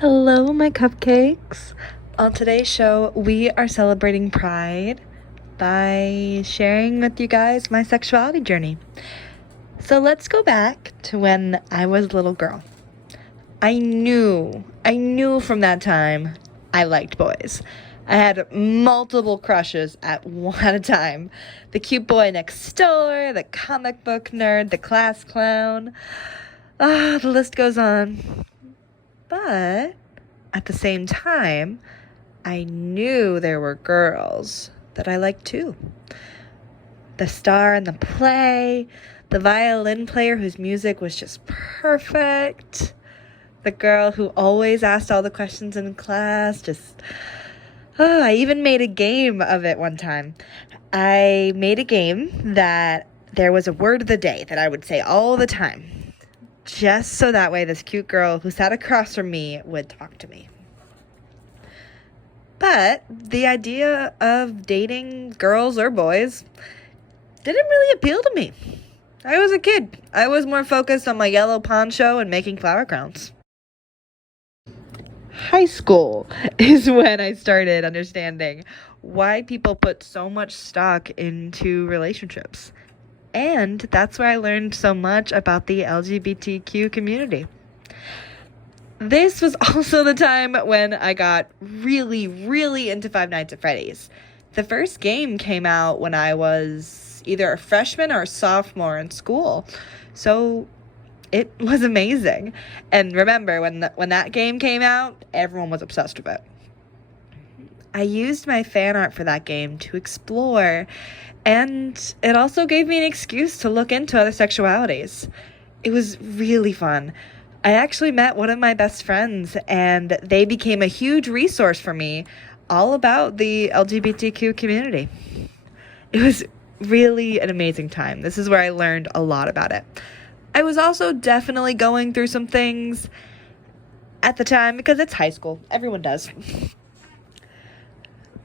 Hello, my cupcakes. On today's show, we are celebrating Pride by sharing with you guys my sexuality journey. So let's go back to when I was a little girl. I knew from that time I liked boys. I had multiple crushes at one time. The cute boy next door, the comic book nerd, the class clown. The list goes on. But at the same time, I knew there were girls that I liked too. The star in the play, the violin player whose music was just perfect, the girl who always asked all the questions in class, I even made a game of it one time. I made a game that there was a word of the day that I would say all the time, just so that way this cute girl who sat across from me would talk to me. But the idea of dating girls or boys didn't really appeal to me. I was a kid. I was more focused on my yellow poncho and making flower crowns. High school is when I started understanding why people put so much stock into relationships. And that's where I learned so much about the LGBTQ community. This was also the time when I got really into Five Nights at Freddy's. The first game came out when I was either a freshman or a sophomore in school. So it was amazing. And remember, when that game came out, everyone was obsessed with it. I used my fan art for that game to explore, and it also gave me an excuse to look into other sexualities. It was really fun. I actually met one of my best friends, and they became a huge resource for me all about the LGBTQ community. It was really an amazing time. This is where I learned a lot about it. I was also definitely going through some things at the time because it's high school. Everyone does.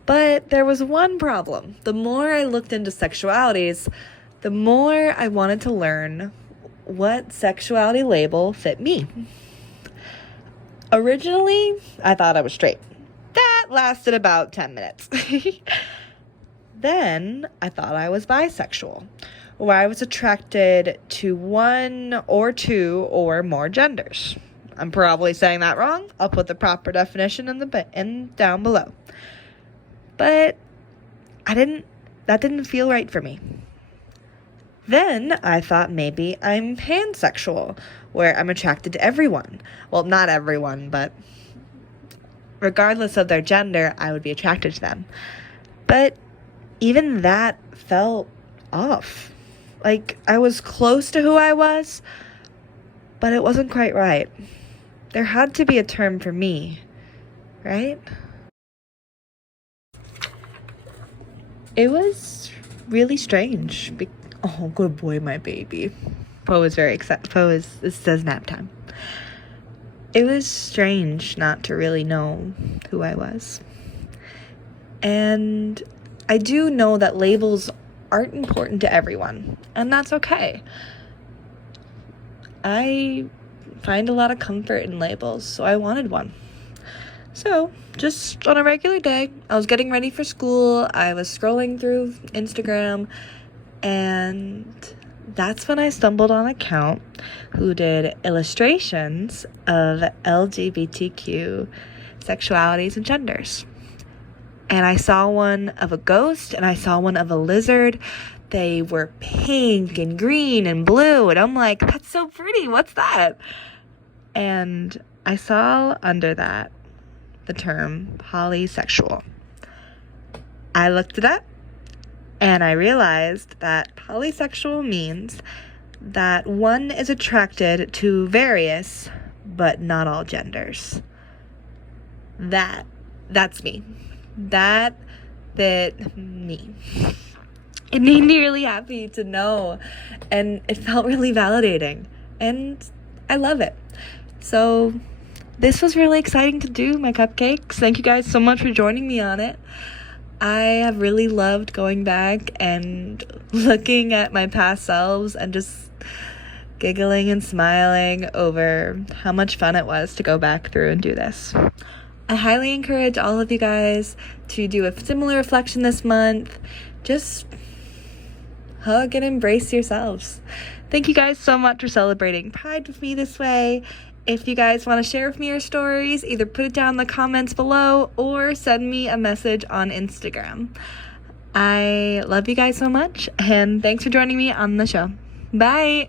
But there was one problem. The more I looked into sexualities, the more I wanted to learn what sexuality label fit me. Originally, I thought I was straight. That lasted about 10 minutes. Then I thought I was bisexual, where I was attracted to one or two or more genders. I'm probably saying that wrong. I'll put the proper definition in down below. But that didn't feel right for me. Then I thought maybe I'm pansexual, where I'm attracted to everyone. Well, not everyone, but regardless of their gender, I would be attracted to them. But even that felt off. Like, I was close to who I was, but it wasn't quite right. There had to be a term for me, right? It was really strange. Oh, good boy, my baby. Poe is very excited. It says nap time. It was strange not to really know who I was. And I do know that labels aren't important to everyone, and that's okay. I find a lot of comfort in labels, so I wanted one. So, just on a regular day, I was getting ready for school, I was scrolling through Instagram, and that's when I stumbled on an account who did illustrations of LGBTQ sexualities and genders. And I saw one of a ghost, and I saw one of a lizard. They were pink and green and blue, and I'm like, that's so pretty, what's that? And I saw under that the term polysexual. I looked it up, and I realized that polysexual means that one is attracted to various, but not all genders. That's me. That fit me. It made me really happy to know, and it felt really validating, and I love it. So this was really exciting to do, my cupcakes. Thank you guys so much for joining me on it. I have really loved going back and looking at my past selves and just giggling and smiling over how much fun it was to go back through and do this. I highly encourage all of you guys to do a similar reflection this month. Just hug and embrace yourselves. Thank you guys so much for celebrating Pride with me this way. If you guys want to share with me your stories, either put it down in the comments below or send me a message on Instagram. I love you guys so much, and thanks for joining me on the show. Bye!